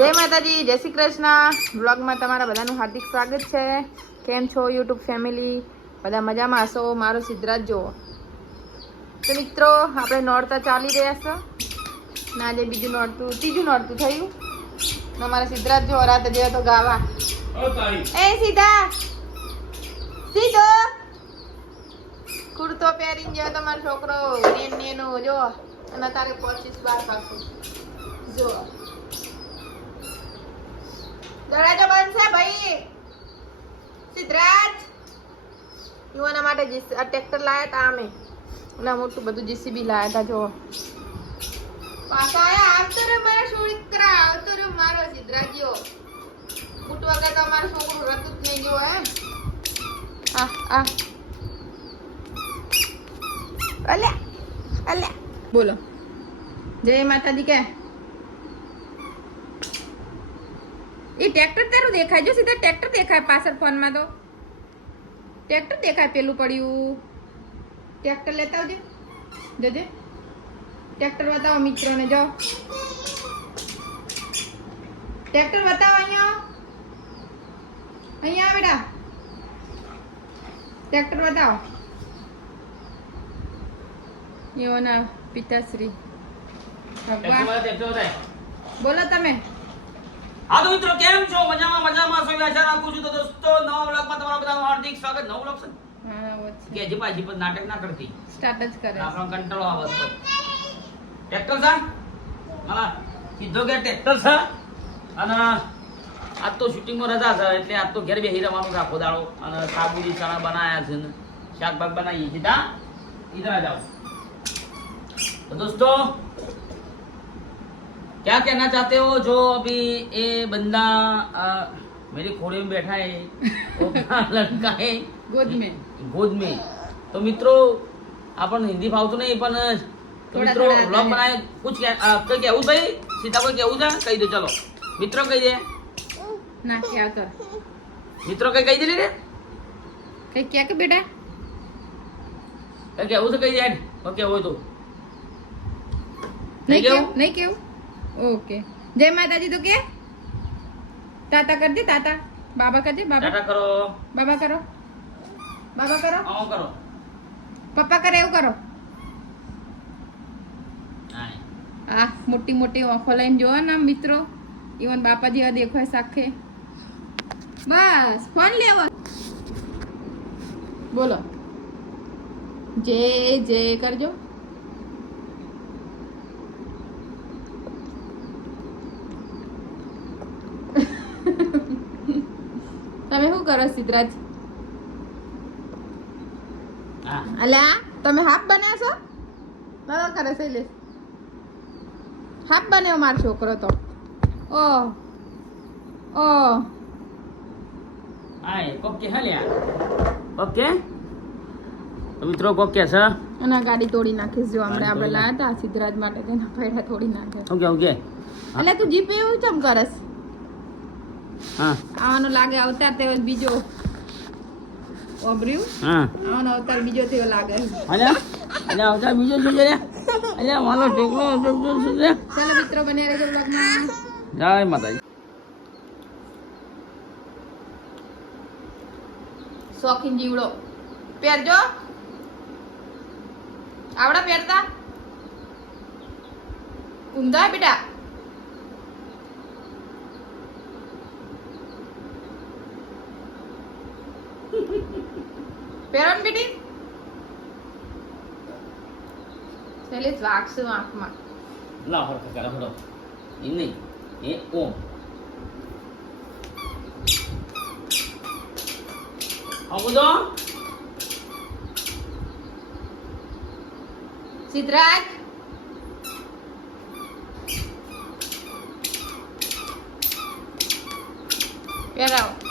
જય માતાજી જય શ્રી કૃષ્ણ. બ્લોગમાં તમારા બધાનું હાર્દિક સ્વાગત છે. કેમ છો યુટ્યુબ ફેમિલી? બધા મજામાં હશો? મારો સિદ્ધરાજ જુઓ. તો મિત્રો આપણે નોરતા ચાલી રહ્યા છો. ના આજે બીજું નોરતું ત્રીજું નોરતું થયું. અમારા સિદ્ધરાજ જુઓ રાત જેવા તો ગાવા. એ સીધા! સીધો! કુર્તો પહેરીને જેવો તમારો છોકરો નેન નેનો જો અને તારે પચીસ બાર પાછું. જો દરવાજો બંધ છે ભાઈ. સિદ્ધરાજ. યુવાના માટે આ ટ્રેક્ટર લાયા તા અમે. ઓલા મોટું બધું જીસીબી લાયા તા જો પાછા આયા આવતો રે મારા છોકરા આવતો રે મારો સિદ્ધરાજીઓ બૂટ વગર તો અમારું છોકરું રતું જ નહીં ગયો એમ. આ આ. અલ્યા અલ્યા. બોલો. જય માતાજી કે? એ ટ્રેક્ટર તારું દેખાય. જો સીધા ટ્રેક્ટર દેખાય પાછળ ફોનમાં તો. ટ્રેક્ટર દેખાય પેલું પડ્યું. ટ્રેક્ટર લેતા આવજે. જજે. ટ્રેક્ટર બતાવો મિત્રોને જો. ટ્રેક્ટર બતાવો અહીંયા. અહીંયા બેટા. ટ્રેક્ટર બતાવો. એઓના પિતાશ્રી. ભગવાન. બોલો તમે. આ તો મિત્રો કેમ છો? મજામાં મજામાં. છો આશા રાખું છું. તો દોસ્તો નવા વ્લોગમાં તમારું બધાનું હાર્દિક સ્વાગત. નવ વ્લોગ છે કે હજી પાછી પણ નાટક ના કરતી. સ્ટાર્ટ જ કરે આપણો કંટ્રોલ આવે છે ટ્રેક્ટર સા હા સીધો કે ટેક્ટર સા અને આજ તો શૂટિંગમાં રજા છે એટલે આજ તો ઘેર બેસી રહેવાનું આખો દાડો. અને સાબુજી ચણા બનાવ્યા છે ને. શાકભાગ બનાવીએ છીએ. તા ઇધરા જાઓ. દોસ્તો क्या कहना चाहते हो जो अभी ये बंदा आ, मेरी खोड़े में बैठा है वो लड़का है? ગોદ મેં ગોદ में। तो मित्रों આપણને હિન્દી ફાવતું નહીં પણ તો થોડા મિત્રો થોડા વ્લોગ બનાવે કુછ કે- આ, કંઈ કહેવું ભાઈ સીતા કોઈ કહેવું છે કહી દો ચલો મિત્રો કહી દે ના ક્યાં કર મિત્રો કઈ કહી દે ને કઈ ક્યાં કે બેટા કઈ કહેવું છે કહી દે ને કોઈ કહેવું હોય તો નહીં નહીં કેવું કેવું? નહીં કેવું ઓકે. જય માતાજી તો કે? તાતા કરજે તાતા. બાબા કરજે બાબા. તાતા કરો. બાબા કરો. બાબા કરો. આમ કરો. પપ્પા કરે એવું કરો. આ મોટી મોટી આંખો લઈને જોવો ને મિત્રો. ઈવન બાપા જેવા દેખાય સાખે. બસ ફોન લેવો. બોલો. જય જય કરજો. તમે શું કરો સિદ્ધરાજ? હા. અલ્યા તમે હાફ બન્યા છો? બરાબર કરે શૈલેષ. હાફ બન્યો મારો છોકરો તો. ઓ ઓ. હા કોક હલ્યા ઓકે મિત્રો કોકે છે? અને ગાડી તોડી નાખીશ જો હમણાં આપણે ગાડી લાયા હતા સિદ્ધરાજ માટે તેના પૈડા તોડી નાખે. Okay okay. એટલે તું જીપે એવું ચમ કરસ? આવાનો લાગે અવતાર તેવો બીજો. ઓબર્યું હા. આવાનો અવતાર બીજો થયો લાગે. અલ્યા અલ્યા આવતા બીજો શું છે અલ્યા મારો છોકરો છોકરો શું છે? ચાલો મિત્રો બને રહેજો બ્લોગમાં જય માતાજી. શોખીન જીવડો. પહેરજો. આવડા પહેરતા? ઊંધા બેટા? પહેરો ને બેટી શૈલેષ વાગશું આંખમાં ના હરખા કરે હરો એ નહીં એ ઓમ તો સિદ્ધરાજ પહેરાવો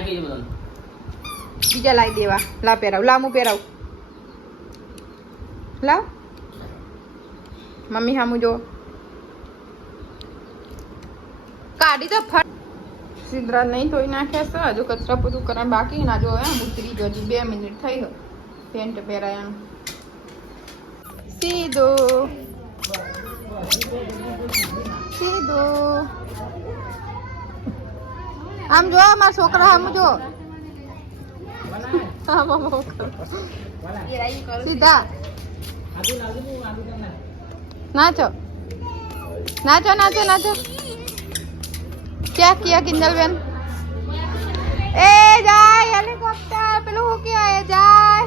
બીજા લાવી દેવા. લા પહેરાવ. લા હું પહેરાવ. લાવ. મમ્મી સામું જો કાઢી તો ફટ. સિદ્ધરાજ નહીં ધોઈ નાખ્યા છે. હજુ કચરા બધું કરવાનું બાકી ના જો એમ ઉતરી ગયો. હજી બે મિનિટ થઈ હોય પેન્ટ એમ સીધો. સીધું. આમ જો મારા છોકરા આમ જો. સીધા. નાચો. નાચો નાચો નાચો. ક્યાં ક્યાં કિંજલ બેન એ જાય, હેલિકોપ્ટર. પેલું શું કહેવાય? જાય.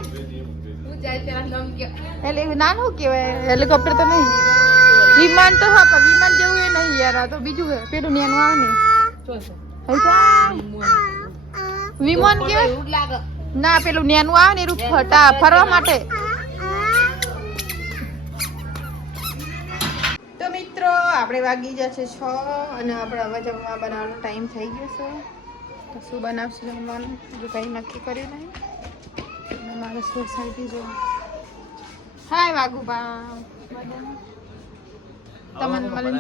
એટલે શું કહેવાય? હેલિકોપ્ટર તો નહીં. વિમાન તો હા, પણ વિમાન જેવું એ નહીં યાર. આ તો બીજું પેલું નેનું આવે ને. હઈ જા. વિમાન કે? ના પેલું નેનું આવે ને એનું ફટા ફરવા માટે. તો મિત્રો આપણે વાગી જશે છ અને આપણે હવે જમવા બનાવવાનો ટાઈમ થઈ ગયો છે. તો શું બનાવશું જમવાનું? હજુ કંઈ નક્કી કર્યું નહીં. મારે સોસાયટી જો હાય વાઘુબા તમને મને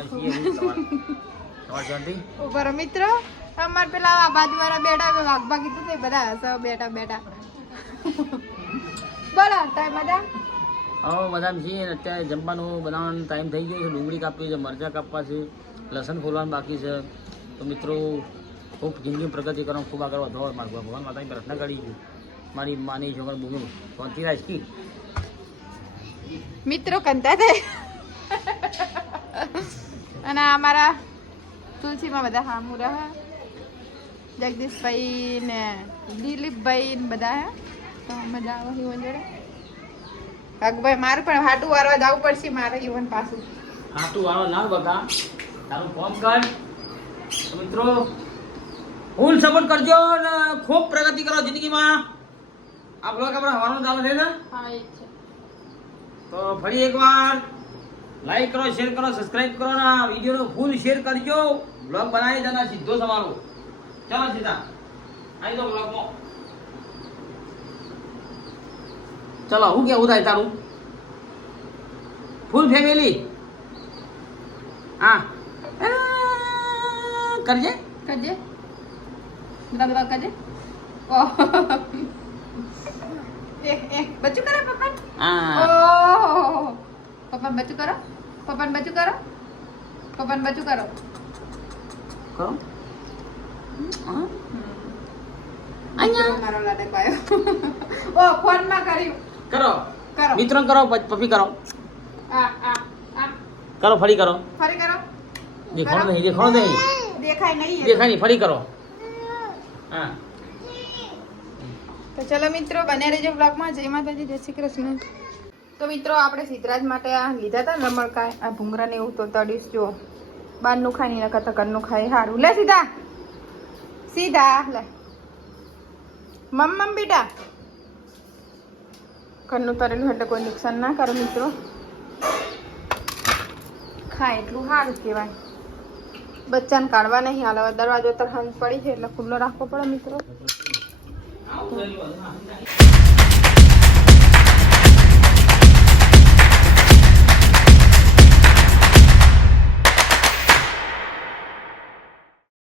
ઉપર મિત્રો. અમાર પેલા આ બાજુ વાળા બેઠા ભાગી કીધું તે બધા હસો બેઠા બેઠા. બોલો તાય મજા હવે બધા છીએ અત્યારે જમવાનું બનાવવાનો ટાઈમ થઈ ગયો છે ડુંગળી કાપવી છે મરચાં કાપવા છે લસણ ફોલવાનું બાકી છે. તો મિત્રો ખૂબ જિંદગી પ્રગતિ કરવાનું ખૂબ આગળ વધવા માગવા ભગવાન માતાની પ્રાર્થના કરી છું. મારી માની છોકરા બુગું પહોંચી રાખ કી? મિત્રો કંતા થાય. અને અમારા તુલસીમાં બધા હામું રહે. જગદીશભાઈ ને દિલીપભાઈ ને બધા હે. તો મજા આવે ઈવન જોડે. ભાગભાઈ મારે પણ હાટું વારવા જવું પડશે મારે ઈવન પાછું. હાટુ વારવા વાળો ના બગા તારું ફોર્મ કર. મિત્રો ફૂલ સપોર્ટ કરજો અને ખૂબ પ્રગતિ કરો જિંદગીમાં. આ બ્લોગ આપણે હવાનો ચાલુ છે ને? હા એ છે. તો ફરી એકવાર લાઈક કરો શેર કરો સબસ્ક્રાઇબ કરો ને આ વિડીયોનો ફૂલ શેર કરજો. બ્લોગ બનાવી દેના સીધો તમારો ચાલો સીધા આવી દો બ્લોગમાં ચલો હું કેવું થાય તારું ફૂલ ફેમિલી હા આ, કરજે કરજે બધા બધા કરજે બચ્ચું કરો પપ્પા પપ્પા બચ્ચું કરો પપ્પા બચ્ચું કરો પપ્પા બચ્ચું કરો કરો હા મિત્રો મારો લાડક આવ્યો ઓ ફોનમાં કર્યું. કરો. કરો. મિત્રો કરો પપ્પી કરો. આ આ આ. કરો ફરી કરો. ફરી કરો. દેખાડો નહીં દેખાડો નહીં. દેખાય નહીં દેખાય નહીં ફરી કરો. હા. તો ચલો મિત્રો બને રહેજો બ્લોગમાં. જય માતાજી જય શ્રી કૃષ્ણ. તો મિત્રો આપણે સિદ્ધરાજ માટે આ લીધા હતા ને રમણકાય આ ભૂંગરા ને એવું તો તડીશ જો. બહારનું ખાઈ નહીં કરતા ઘરનું ખાઈ સારું લે સીધા. સીધા લે મમ્મ મમ બેટા ઘરનું તરેલું એટલે કોઈ નુકસાન ના કરો મિત્રો ખાય એટલું સારું કહેવાય બચ્ચાને કાઢવા નહીં હાલ દરવાજો તરફ પડી છે એટલે ખુલ્લો રાખવો પડે મિત્રો.